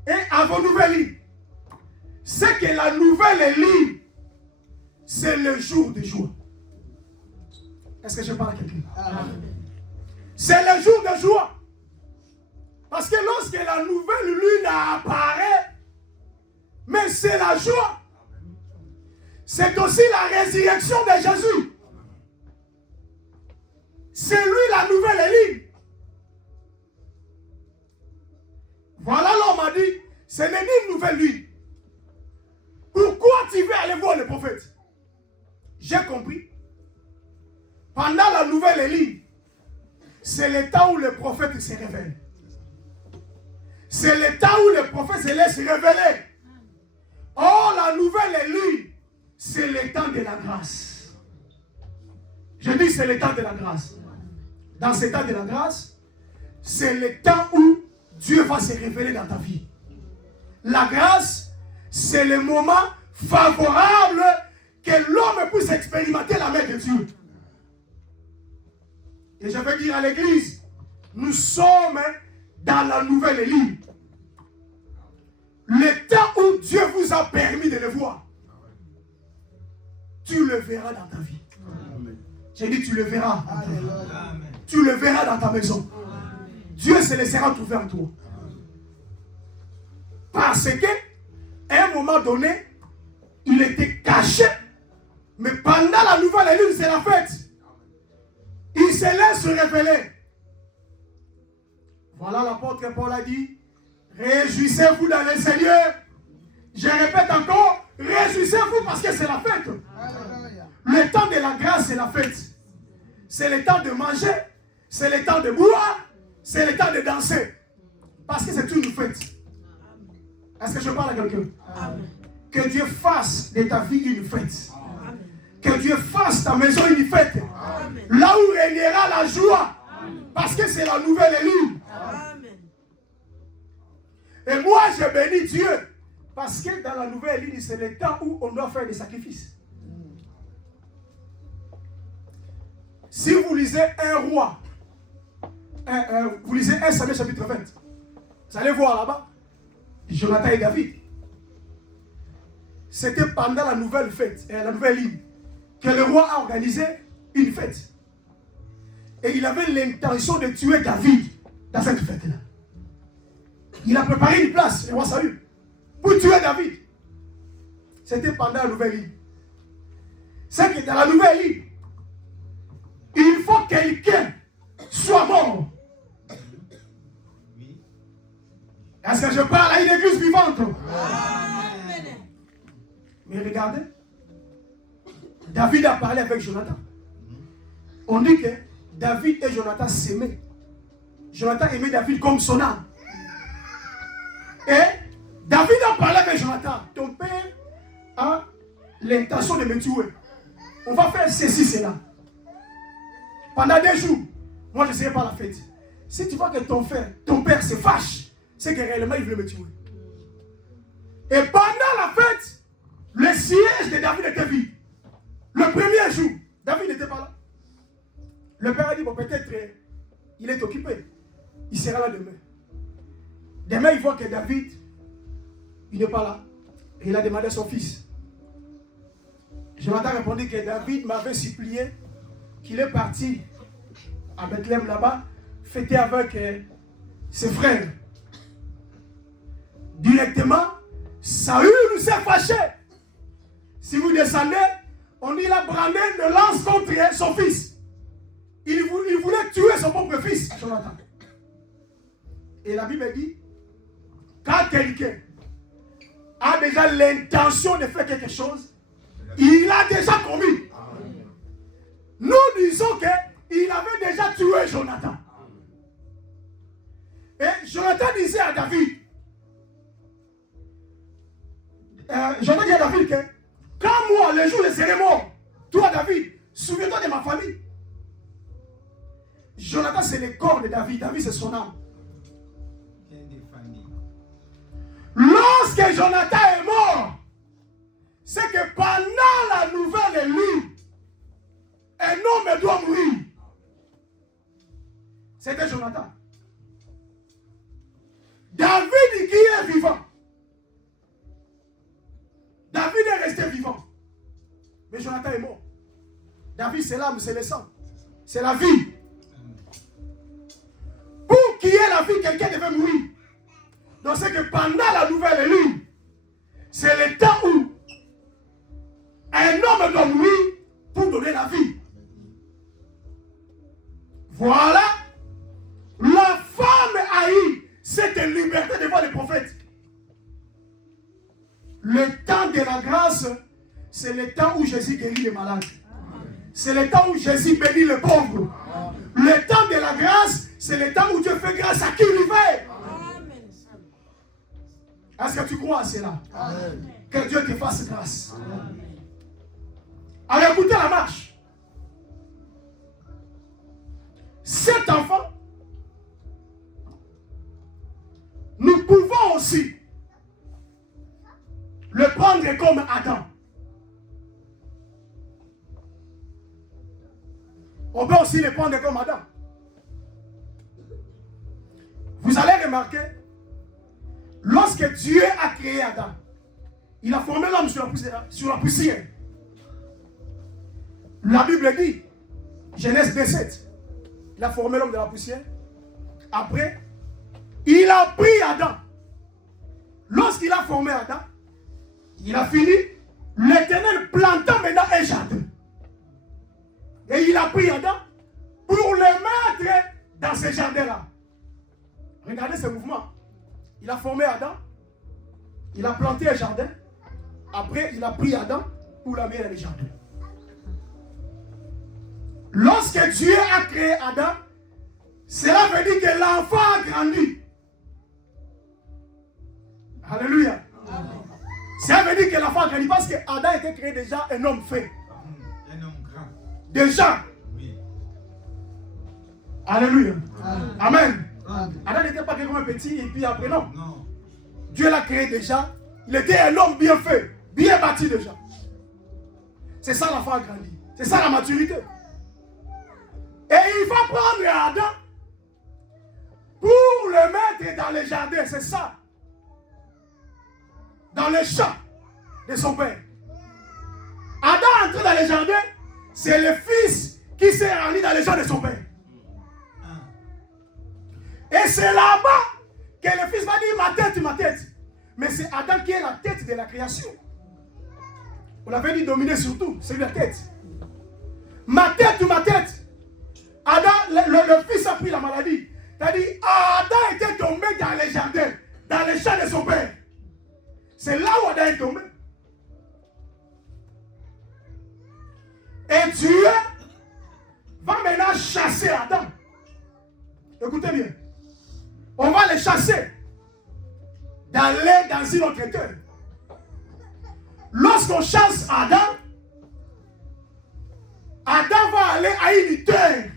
et à vos nouvelles lits, c'est que la nouvelle lit, c'est le jour de joie. Est-ce que je parle à quelqu'un? C'est le jour de joie. Parce que lorsque la nouvelle lune apparaît, mais c'est la joie. C'est aussi la résurrection de Jésus. C'est lui la nouvelle ligne. Voilà, l'homme m'a dit, ce n'est ni une nouvelle ligne. Pourquoi tu veux aller voir le prophète? J'ai compris. Pendant la nouvelle ligne, c'est le temps où le prophète se révèle. C'est le temps où le prophète se laisse révéler. Oh, la nouvelle ligne, c'est le temps de la grâce. Je dis c'est le temps de la grâce. Dans ce temps de la grâce, c'est le temps où Dieu va se révéler dans ta vie. La grâce, c'est le moment favorable que l'homme puisse expérimenter la main de Dieu. Et je veux dire à l'église, nous sommes dans la nouvelle ligne. Le temps où Dieu vous a permis de le voir, tu le verras dans ta vie. J'ai dit tu le verras. Tu le verras dans ta maison. Dieu se laissera trouver en toi. Parce que, à un moment donné, il était caché. Mais pendant la nouvelle lune, c'est la fête. Il se laisse révéler. Voilà l'apôtre Paul a dit, réjouissez-vous dans le Seigneur. Je répète encore, réjouissez-vous parce que c'est la fête. Le temps de la grâce, c'est la fête. C'est le temps de manger, c'est le temps de boire, c'est le temps de danser. Parce que c'est une fête. Est-ce que je parle à quelqu'un? Que Dieu fasse de ta vie une fête. Que Dieu fasse ta maison une fête. Là où régnera la joie. Parce que c'est la nouvelle ligne. Et moi, je bénis Dieu. Parce que dans la nouvelle ligne, c'est le temps où on doit faire des sacrifices. Si vous lisez un roi, vous lisez 1 Samuel chapitre 20, vous allez voir là-bas, Jonathan et David. C'était pendant la nouvelle fête, la nouvelle ligne, que le roi a organisé une fête. Et il avait l'intention de tuer David dans cette fête-là. Il a préparé une place, le roi Saül, pour tuer David. C'était pendant la nouvelle ligne. C'est que dans la nouvelle ligne, il faut que quelqu'un soit mort. Est-ce que je parle à une église vivante? Amen. Mais regardez, David a parlé avec Jonathan. On dit que David et Jonathan s'aimaient. Jonathan aimait David comme son âme. Et David a parlé avec Jonathan. Ton père a l'intention de me tuer. On va faire ceci, cela. Pendant 2 jours, moi je ne serai pas à la fête. Si tu vois que ton père se fâche, c'est que réellement il veut me tuer. Et pendant la fête, le siège de David était vide. Le premier jour, David n'était pas là. Le père a dit, bon, peut-être il est occupé. Il sera là demain. Demain, il voit que David, il n'est pas là. Et il a demandé à son fils. Jonathan répondit que David m'avait supplié qu'il est parti à Bethléem là-bas, fêter avec ses frères. Directement, Saül nous s'est fâché. Si vous descendez, on dit il a brandé une lance contre son fils. Il voulait tuer son propre fils, Jonathan. Et la Bible dit, quand quelqu'un a déjà l'intention de faire quelque chose, il a déjà commis. Nous disons qu'il avait déjà tué Jonathan. Et Jonathan disait à David, Jonathan dit à David que quand moi, le jour où je serai mort, toi David, souviens-toi de ma famille. Jonathan c'est le corps de David, David c'est son âme. Lorsque Jonathan est mort, c'est que pendant la nouvelle est lue, un homme doit mourir. C'était Jonathan. David qui est vivant. David est resté vivant. Mais Jonathan est mort. David c'est l'âme, c'est le sang. C'est la vie. Pour qu'il y ait la vie, quelqu'un devait mourir. Donc c'est que pendant la nouvelle élue, c'est le temps où un homme doit mourir pour donner la vie. Voilà. La femme haïe cette liberté devant les prophètes. Le temps de la grâce, c'est le temps où Jésus guérit les malades. C'est le temps où Jésus bénit les pauvres. Le temps de la grâce, c'est le temps où Dieu fait grâce à qui il veut. Est-ce que tu crois à cela? Amen. Que Dieu te fasse grâce. Amen. Alors écoutez la marche. Cet enfant, nous pouvons aussi le prendre comme Adam. On peut aussi le prendre comme Adam. Vous allez remarquer, lorsque Dieu a créé Adam, il a formé l'homme sur la poussière. La Bible dit, Genèse 2:7, il a formé l'homme de la poussière. Après, il a pris Adam. Lorsqu'il a formé Adam, il a fini, l'Éternel planta maintenant un jardin. Et il a pris Adam pour le mettre dans ce jardin-là. Regardez ce mouvement. Il a formé Adam, il a planté un jardin, après il a pris Adam pour la mettre dans le jardin. Lorsque Dieu a créé Adam, cela veut dire que l'enfant a grandi. Alléluia. Amen. Ça veut dire que l'enfant a grandi parce que Adam était créé déjà un homme fait. Un homme grand. Déjà. Oui. Alléluia. Amen. Amen. Adam n'était pas créé comme un petit et puis après non. Non. Dieu l'a créé déjà. Il était un homme bien fait, bien bâti déjà. C'est ça l'enfant a grandi. C'est ça la maturité. Et il va prendre Adam pour le mettre dans le jardin. C'est ça. Dans le champ de son père. Adam entré dans le jardin, c'est le fils qui s'est rendu dans le champ de son père. Et c'est là-bas que le fils va dire ma tête, ma tête. Mais c'est Adam qui est la tête de la création. On l'avait dit dominer surtout, c'est la tête. Ma tête, ma tête. Adam, le fils a pris la maladie. C'est-à-dire, Adam était tombé dans le jardin, dans le champ de son père. C'est là où Adam est tombé. Et Dieu va maintenant chasser Adam. Écoutez bien. On va le chasser. d'aller dans une autre terre. Lorsqu'on chasse Adam, Adam va aller à une terre.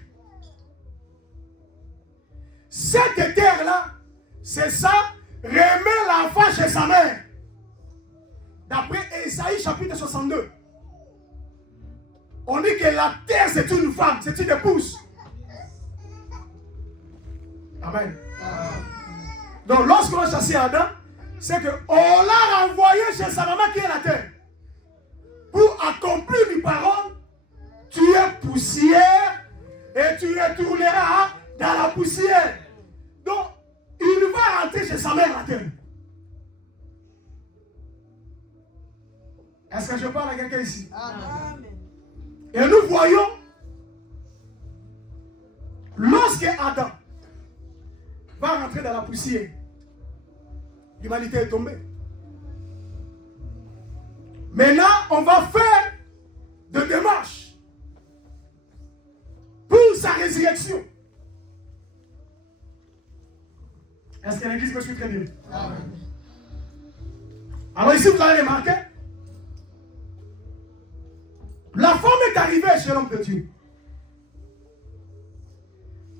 Cette terre-là, c'est ça, remet l'enfant chez sa mère. D'après Ésaïe chapitre 62. On dit que la terre c'est une femme, c'est une épouse. Amen. Donc lorsqu'on a chassé Adam, c'est qu'on l'a renvoyé chez sa maman qui est la terre. Pour accomplir une parole, tu es poussière et tu retourneras dans la poussière. Donc, il va rentrer chez sa mère la terre. Est-ce que je parle à quelqu'un ici? Amen. Et nous voyons, lorsque Adam va rentrer dans la poussière, l'humanité est tombée. Maintenant, on va faire des démarches pour sa résurrection. Est-ce que l'église me suit très bien? Amen. Alors ici, vous allez remarquer, la femme est arrivée chez l'homme de Dieu.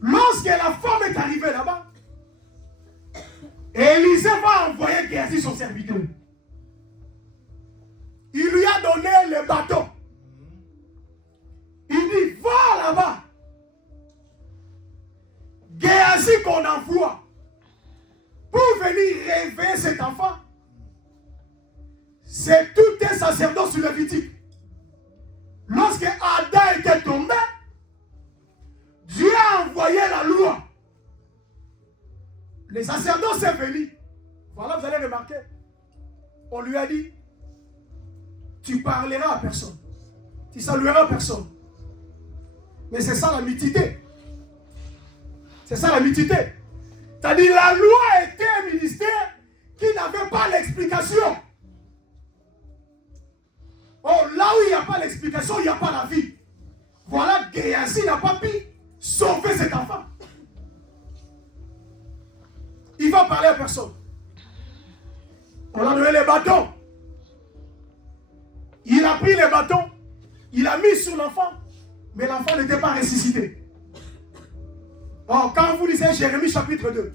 Lorsque la femme est arrivée là-bas, Élisée va envoyer Géasi son serviteur. Il lui a donné le bâton. Il dit, va là-bas. Géasi qu'on envoie pour venir réveiller cet enfant, c'est tout un sacerdoce lévitique. Lorsque Adam était tombé, Dieu a envoyé la loi. Le sacerdoce est venu. Voilà, vous allez remarquer. On lui a dit, tu parleras à personne. Tu salueras personne. Mais c'est ça la mitité. C'est ça la mitité. C'est-à-dire la loi était un ministère qui n'avait pas l'explication. Oh, là où il n'y a pas l'explication, il n'y a pas la vie. Voilà, Géasi n'a pas pu sauver cet enfant. Il va parler à personne. On a donné les bâtons. Il a pris les bâtons, il a mis sur l'enfant, mais l'enfant n'était pas ressuscité. Or, quand vous lisez Jérémie chapitre 2,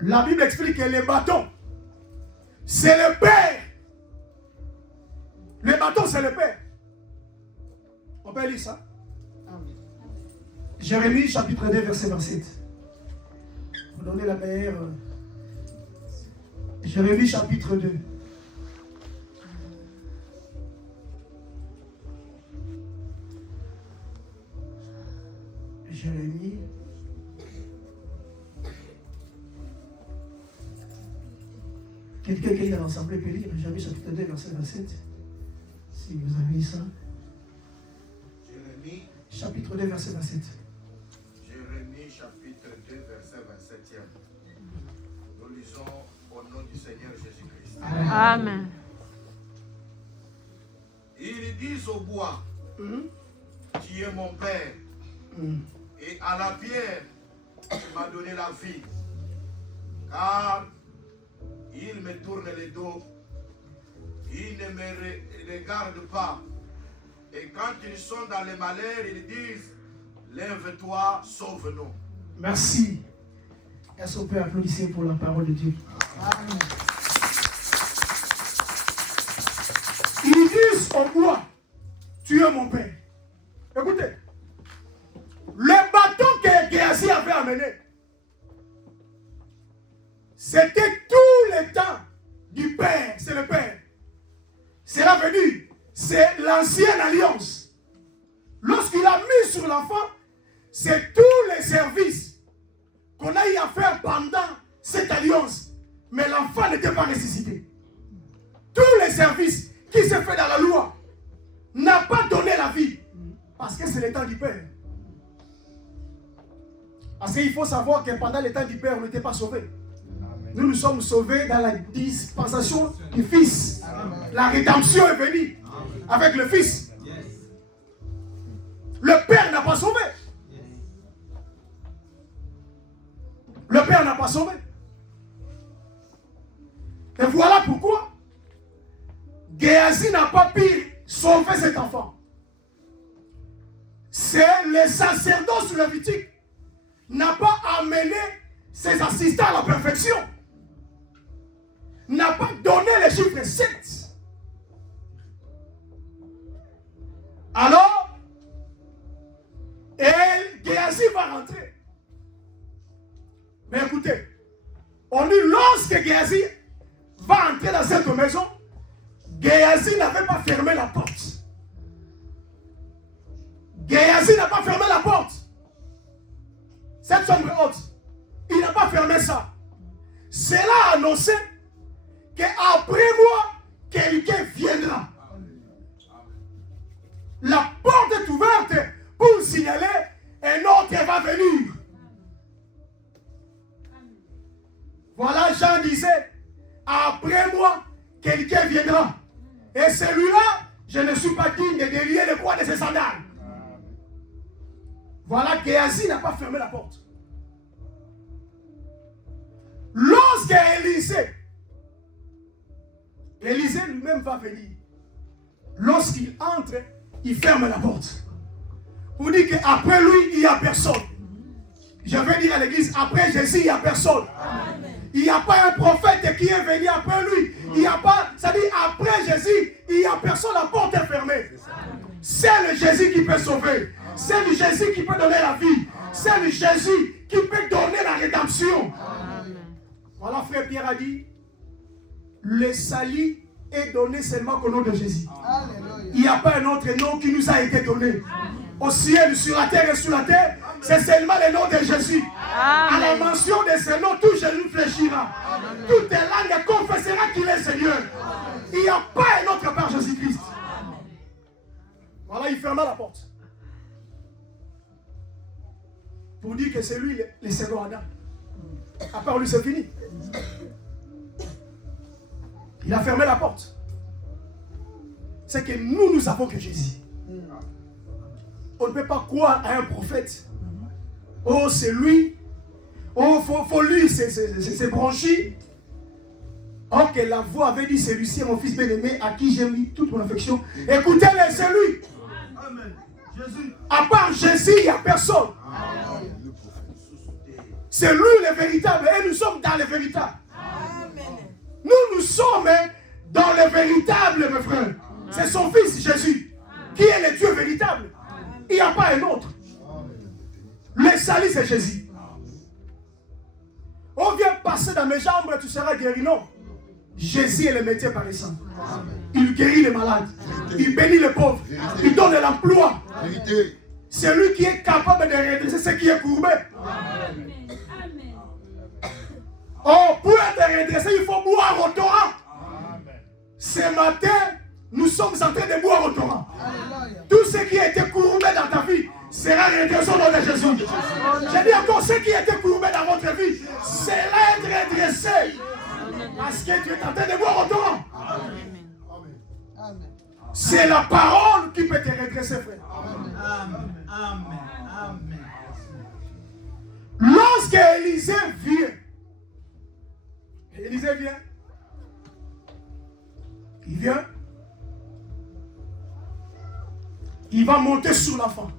la Bible explique que les bâtons, c'est le Père. Les bâtons, c'est le Père. On peut lire ça? Jérémie chapitre 2, verset 27. Vous donnez la meilleure. Jérémie chapitre 2. Jérémie. Quelqu'un qui est dans l'assemblée peut lire Jérémie chapitre 2, verset 27. Si vous avez ça. Jérémie chapitre 2, verset 27. Jérémie chapitre 2, verset 27. Nous lisons au nom du Seigneur Jésus-Christ. Amen. Ils disent au bois, tu es mon Père, et à la pierre, tu m'as donné la vie, car il me tourne le dos, il ne me regarde pas, et quand ils sont dans le malheur, ils disent, lève-toi, sauve-nous. Merci. Est-ce qu'on peut applaudir pour la parole de Dieu? Amen. Ils disent au bois, tu es mon Père. Écoutez, le bâton que Géasi avait amené, c'était tout le temps du Père. C'est le Père. C'est l'avenir. C'est l'ancienne alliance. Lorsqu'il a mis sur l'enfant, c'est tous les services qu'on a eu à faire pendant cette alliance. Mais l'enfant n'était pas ressuscité. Tous les services qui se fait dans la loi n'a pas donné la vie. Parce que c'est le temps du Père. Parce qu'il faut savoir que pendant le temps du Père, on n'était pas sauvés. Nous nous sommes sauvés dans la dispensation du Fils. Amen. La rédemption est venue avec le Fils. Le Père n'a pas sauvé. Le Père n'a pas sauvé. Et voilà pourquoi Géasi n'a pas pu sauver cet enfant. C'est le sacerdoce lévitique n'a pas amené ses assistants à la perfection. N'a pas donné les chiffres 7. Alors, Géasi va rentrer. Mais écoutez, on dit lorsque Géasi va entrer dans cette maison, Géasi n'avait pas fermé la porte. Géasi n'a pas fermé la porte. Cette chambre haute, il n'a pas fermé ça. Cela a annoncé qu'après moi, quelqu'un viendra. La porte est ouverte pour signaler un autre va venir. Voilà, Jean disait, après moi, quelqu'un viendra. Et celui-là, je ne suis pas digne de délier le poids de ses sandales. Voilà, Géasi n'a pas fermé la porte. Lorsque Élisée lui-même va venir. Lorsqu'il entre, il ferme la porte. Pour dire qu'après lui, il n'y a personne. Je vais dire à l'église, après Jésus, il n'y a personne. Amen. Il n'y a pas un prophète qui est venu après lui. Il n'y a pas, ça dit après Jésus, il n'y a personne, la porte est fermée. C'est le Jésus qui peut sauver. C'est le Jésus qui peut donner la vie. C'est le Jésus qui peut donner la rédemption. Voilà, frère Pierre a dit, le salut est donné seulement au nom de Jésus. Il n'y a pas un autre nom qui nous a été donné. Au ciel, sur la terre et sur la terre, c'est seulement le nom de Jésus. À la mention de ce nom, tout Jésus fléchira. Toute langue confessera qu'il est Seigneur. Il n'y a pas un autre par Jésus-Christ. Voilà, il ferma la porte. Pour dire que c'est lui le second Adam. À part lui, c'est fini. Il a fermé la porte. C'est que nous savons que Jésus. On ne peut pas croire à un prophète. Oh, c'est lui. Oh, faut lui, c'est branché. Or que la voix avait dit, c'est Lucien, mon fils bien-aimé, à qui j'ai mis toute mon affection. Écoutez-le, c'est lui. Amen. Jésus. À part Jésus, il n'y a personne. Amen. C'est lui le véritable. Et nous sommes dans le véritable. Amen. Nous sommes dans le véritable, mes frères. C'est son fils Jésus qui est le Dieu véritable. Il n'y a pas un autre. Le salut, c'est Jésus. On vient passer dans mes jambes, tu seras guéri. Non. Jésus est le métier par exemple. Il guérit les malades. Il bénit les pauvres. Il donne l'emploi. C'est lui qui est capable de redresser ce qui est courbé. Oh, pour être redressé, il faut boire au torrent. Ce matin, nous sommes en train de boire au torrent. Tout ce qui a été courbé dans ta vie sera redressé au nom de Jésus. J'ai dit encore, ce qui a été courbé dans votre vie sera redressé. Parce que tu es en train de boire au torrent. C'est la parole qui peut te redresser, frère. Amen. Amen. Amen. Lorsque Élisée vient, il vient, il va monter sur l'enfant.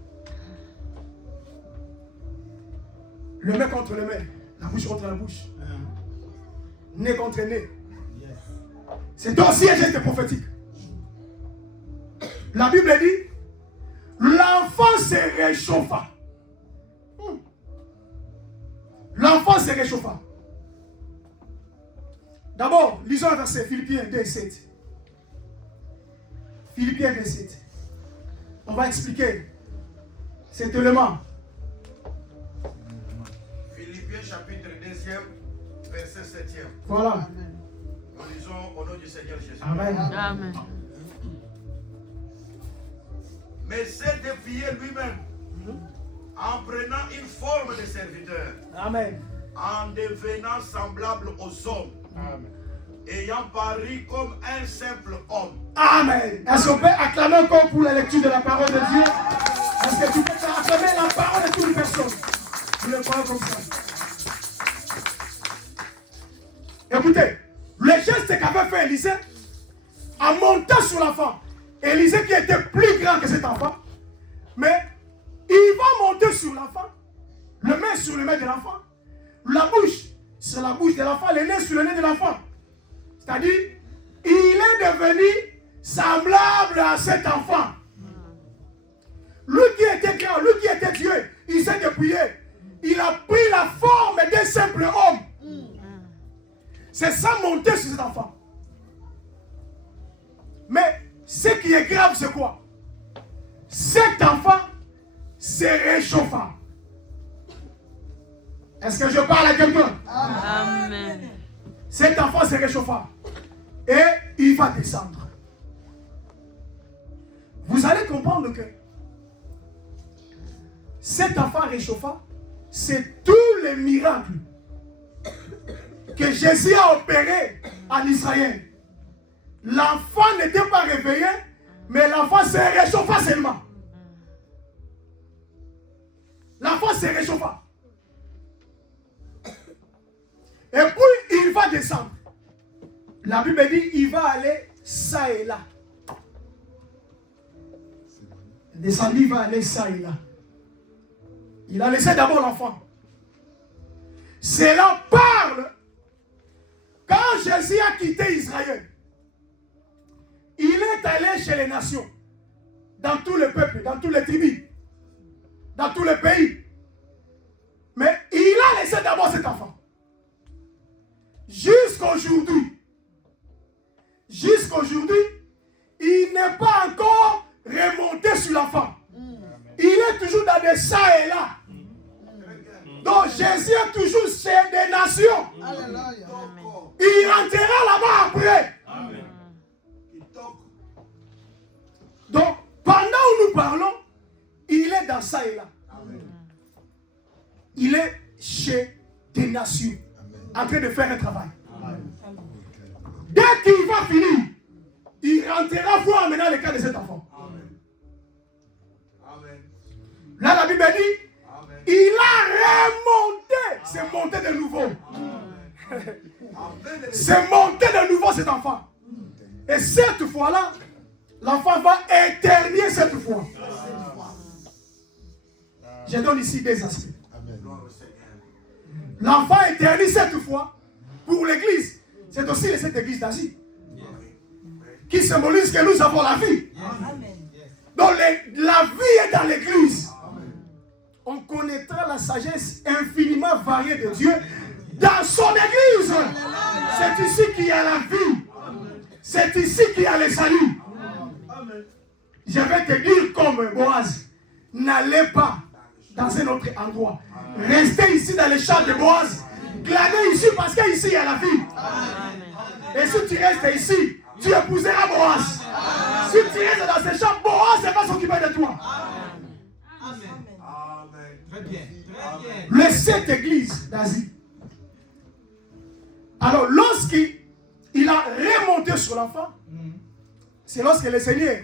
Le main contre le main, la bouche contre la bouche, nez contre nez. C'est aussi un geste prophétique. La Bible dit, l'enfant se réchauffa. L'enfant se réchauffa. D'abord, lisons un verset, Philippiens 2:7. Philippiens 2:7. On va expliquer cet élément. Philippiens chapitre 2, verset 7. Voilà. Nous lisons au nom du Seigneur Jésus. Amen. Amen. Mais s'est défié lui-même en prenant une forme de serviteur. Amen. En devenant semblable aux hommes. Amen. Ayant paru comme un simple homme. Amen. Est-ce qu'on peut acclamer encore pour la lecture de la parole de Dieu? Est-ce que tu peux acclamer la parole de toutes les personnes? Vous le croyez comme ça. Écoutez, Le geste qu'avait fait Élisée, en montant sur l'enfant, Élisée qui était plus grand que cet enfant, mais il va monter sur l'enfant, le main sur le main de l'enfant, la bouche sur la bouche de l'enfant, le nez sur le nez de l'enfant. C'est-à-dire, il est devenu semblable à cet enfant. Lui qui était grand, lui qui était Dieu, il s'est dépouillé. Il a pris la forme d'un simple homme. C'est ça monter sur cet enfant. Mais ce qui est grave, c'est quoi? Cet enfant se réchauffa. Est-ce que je parle à quelqu'un? Amen. Cet enfant se réchauffa. Et il va descendre. Vous allez comprendre que cet enfant réchauffa, c'est tous les miracles que Jésus a opérés en Israël. L'enfant n'était pas réveillé, mais l'enfant se réchauffa seulement. L'enfant se réchauffa. Et puis il va descendre. La Bible dit il va aller ça et là. Descendu, il va aller ça et là. Il a laissé d'abord l'enfant. Cela parle quand Jésus a quitté Israël. Il est allé chez les nations, dans tous les peuples, dans tous les tribus, dans tous les pays. Mais il a laissé d'abord cet enfant. Jusqu'aujourd'hui, il n'est pas encore remonté sur l'enfant. Il est toujours dans des ça et là. Donc Jésus est toujours chez des nations. Il rentrera là-bas après. Donc, pendant où nous parlons, il est dans ça et là. Il est chez des nations, en train de faire un travail. Dès qu'il va finir, il rentrera voir maintenant le cas de cet enfant. Là, la Bible dit, il a remonté. C'est monté de nouveau. C'est monté de nouveau cet enfant. Et cette fois-là, l'enfant va éternuer cette fois. Je donne ici des aspects. L'enfant éternue cette fois pour l'église. C'est aussi cette église d'Asie qui symbolise que nous avons la vie. Donc la vie est dans l'église. On connaîtra la sagesse infiniment variée de Dieu dans son église. C'est ici qu'il y a la vie. C'est ici qu'il y a le salut. Je vais te dire comme Boaz, n'allez pas dans un autre endroit. Restez ici dans les champs de Boaz. Glanez ici parce qu'ici il y a la vie. Et si tu restes ici, tu épouseras Boaz. Si tu restes dans ces champs, Boaz ne va s'occuper de toi. Très bien. Le cette église d'Asie. Alors, lorsqu'il a remonté sur l'enfant, c'est lorsque le Seigneur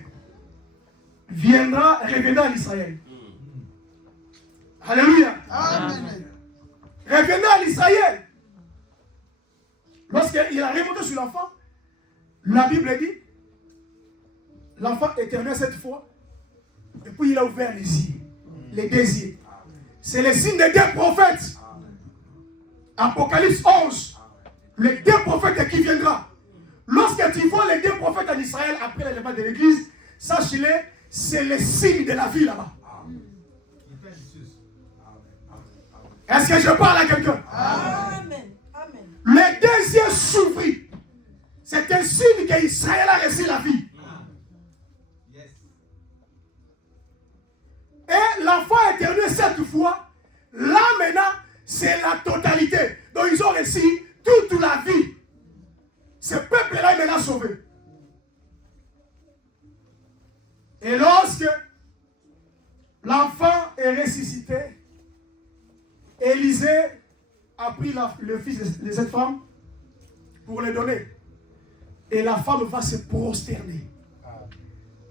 reviendra en Israël. Alléluia. Reviendra en Israël. Lorsqu'il a remonté sur l'enfant, la Bible dit, l'enfant éternel cette fois, et puis il a ouvert les yeux, les deux yeux. C'est le signe des deux prophètes. Apocalypse 11. Les deux prophètes qui viendra. Lorsque tu vois les deux prophètes en Israël après l'élément de l'église, sache-le, c'est le signe de la vie là-bas. Est-ce que je parle à quelqu'un? Amen. Les deux yeux s'ouvrent. C'est un signe qu'Israël a reçu la vie. Et l'enfant éternel cette fois, là maintenant, c'est la totalité. Donc ils ont reçu toute la vie. Ce peuple-là est maintenant sauvé. Et lorsque l'enfant est ressuscité, Élisée a pris le fils de cette femme pour le donner. Et la femme va se prosterner.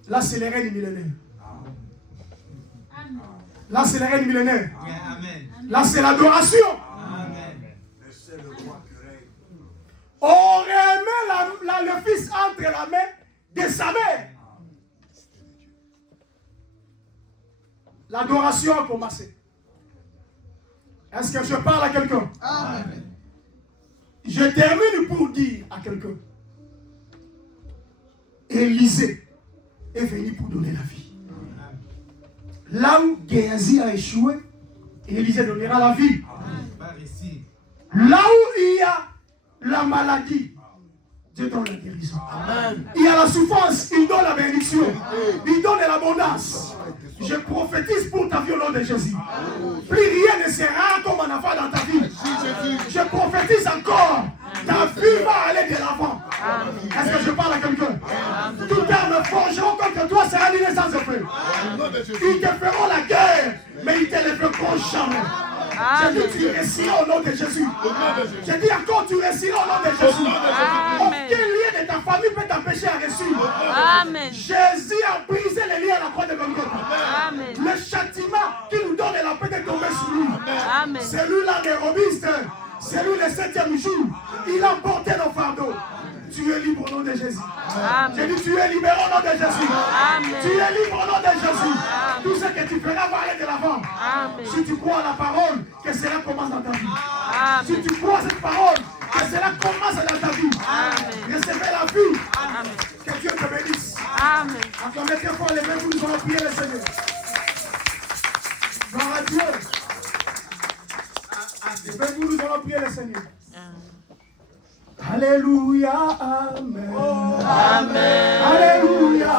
Là, c'est le règne millénaire. Là, c'est le règne millénaire. Là, c'est l'adoration. On remet la main de sa mère. L'adoration a commencé. Est-ce que je parle à quelqu'un? Amen. Je termine pour dire à quelqu'un. Élisée est venu pour donner la vie. Là où Géasi a échoué, Élisée donnera la vie. Là où il y a la maladie, Dieu donne la guérison. Il y a la souffrance, il donne la bénédiction. Il donne l'abondance. Je prophétise pour ta vie au nom de Jésus. Plus rien ne sera comme un enfant dans ta vie. Je prophétise encore. Ta vie va aller de l'avant. Est-ce que je parle à quelqu'un? Tout arme forgeront contre toi sera livré sans effet. Ils te feront la guerre, mais ils te les feront jamais. J'ai dit tu réussiras au nom de Jésus. J'ai dit encore tu réussiras au nom de Jésus. Aucun lien de ta famille peut t'empêcher à réussir. Amen. Jésus a brisé les liens à la croix de Golgotha. Le châtiment qui nous donne la paix de tomber sur lui. Amen. C'est lui là des robistes. C'est lui le 7e jour. Il a porté nos fardeaux. Tu es libre au nom de Jésus. J'ai dit tu es libéré au nom de Jésus. Tu es libre au nom de Jésus. Tout ce que tu feras va aller de l'avant. Si tu crois à la parole, que cela commence dans ta vie. Si tu crois à cette parole, que cela commence dans ta vie. Recevez la vie. Que Dieu te bénisse. Amen. Acclamez très fort les mains, nous allons prier le Seigneur. Gloire à Dieu. Levez-vous, nous allons prier le Seigneur. Alléluia, Amen. Amen. Alléluia.